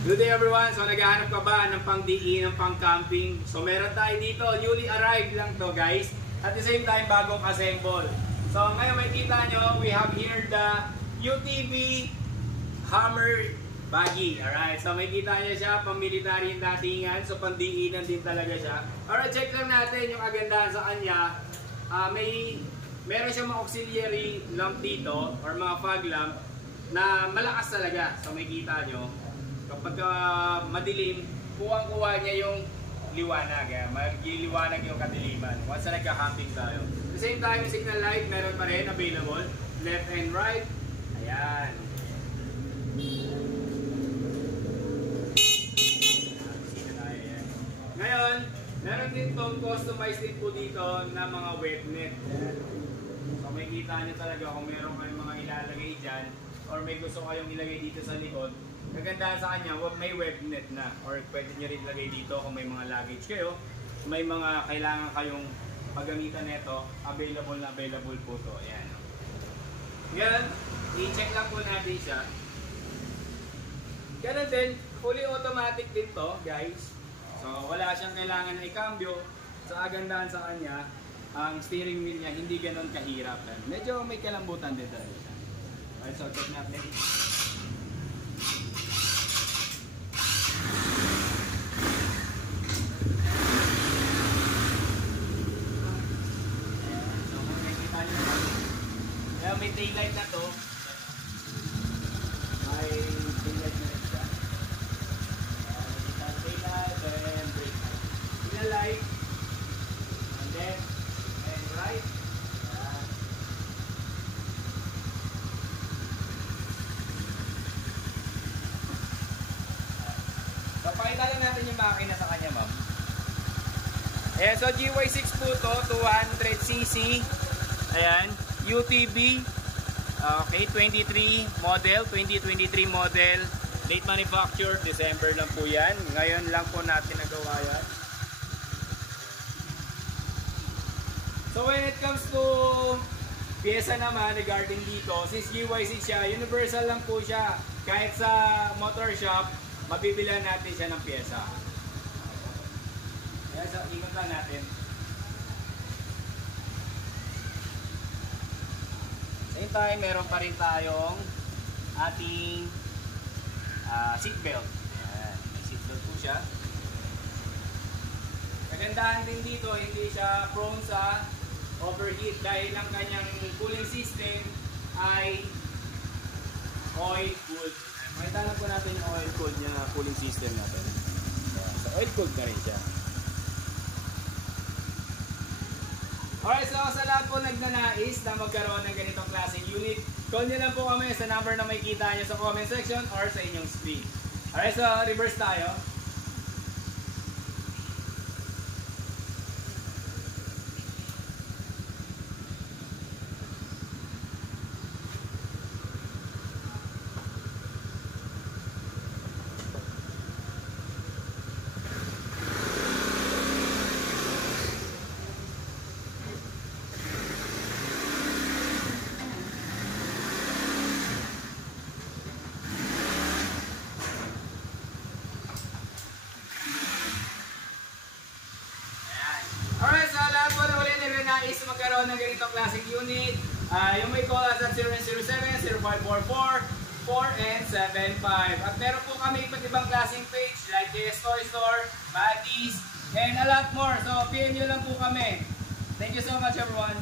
Good day everyone! So naghahanap ka ba ng pang-diin, ng pang-camping? So meron tayo dito, newly arrived lang to guys. At the same time, bagong assemble. So ngayon makikita nyo, we have here the UTV Hammer Buggy. Alright, so makikita nyo siya, pang-military yung datingan. So pang-diinan din talaga siya. Alright, check lang natin yung kagandahan sa kanya. Meron siyang mga auxiliary lamp dito, or mga fog lamp, na malakas talaga. So makikita nyo. Kapag madilim, kuwang-kuwa niya yung liwanag. Magliliwanag yung kadiliman once na nagka-camping tayo. At the same time, yung signal light meron pa rin available. Left and right. Ayan. Ngayon, meron din itong customized din po dito na mga wet net. Ayan. So may kita nyo talaga kung meron kayong mga ilalagay dyan or may gusto kayong ilagay dito sa likod. Kagandahan sa kanya, may web net na or pwede nyo rin lagay dito kung may mga luggage kayo, may mga kailangan kayong paggamitan nito, available po to. Ayan. Ngayon, i-check lang po natin siya. Ganun din, fully automatic din to guys. So wala siyang kailangan na i-cambio. Sa kagandahan sa kanya, ang steering wheel niya hindi ganun kahirap. Medyo may kalambutan din talaga siya. Okay, so check natin. May taillight na to. May taillight na rin siya. Nakikita ang taillight and brake light. Signal light. And left and right. Ayan. So, pakita lang natin yung makina sa kanya, ma'am. Ayan, so GY6 po to, 200cc. Ayan. UTV, okay, 2023 model, date manufacture, December lang po yan. Ngayon lang po natin nagawa yan. So when it comes to pyesa naman regarding dito, since GY6 siya, universal lang po siya. Kahit sa motor shop, mabibilan natin siya ng pyesa. Ayan, so ikot lang natin. Same time, meron pa rin tayong ating seatbelt. Ayan, may seatbelt po siya. Kagandahan din dito, hindi siya prone sa overheat dahil ang kanyang cooling system ay oil-cooled. Makita lang po natin yung oil-cooled niya na cooling system natin. So, oil-cooled na rin siya. Alright, so sa lahat po nagnanais na magkaroon ng ganitong klaseng unit, call nyo lang po kami sa number na makikita nyo sa comment section or sa inyong screen. Alright, so reverse tayo. Alright, so lahat po na uli nais magkaroon ng ganitong klaseng unit, yung may call us at 0907-0544-4 and 75. At meron po kami iba't ibang klaseng page like JS Toy Store, Baggies, and a lot more. So PM nyo lang po kami. Thank you so much everyone.